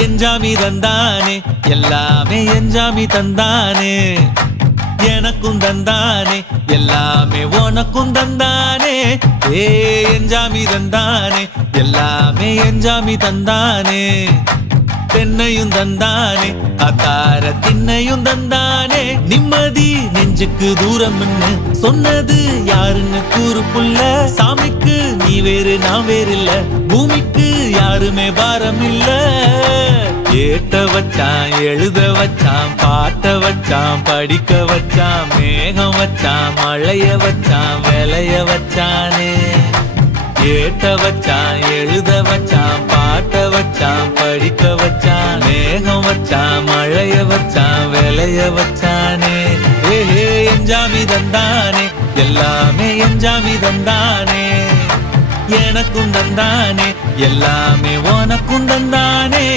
எஞ்சாமி தந்தானே எல்லாமே எஞ்சாமி தந்தானே எனக்கும் தந்தானே எல்லாமே உனக்கும் தந்தானே ஏ எஞ்சாமி தந்தானே எல்லாமே எஞ்சாமி தந்தானே தென்னையும் தந்தானே அத்தார திண்ணையும் தந்தானே நிம்மதி நெஞ்சுக்கு தூரம் சொன்னது யாருன்னு கூறு புள்ள சாமிக்கு நீ வேறு நான் வேறு இல்ல பூமிக்கு யாருமே பாரம் இல்ல ஏத்த வச்சான் எழுத வச்சான் பாட்ட வச்சான் படிக்க வச்சான் மேகம் வச்சான் மழைய வச்சான் விளைய வச்சானே ஏத்த வச்சான் எழுத வச்சான் பாட்ட வச்சான் படிக்க வச்சான் மேகம் வச்சான் மழைய வச்சான் விளைய வச்சானே ஏ எஞ்சாமி தந்தானே எல்லாமே எஞ்சாமி தந்தானே எனக்கும் தந்தானே எல்லாமே உனக்கும் தந்தானே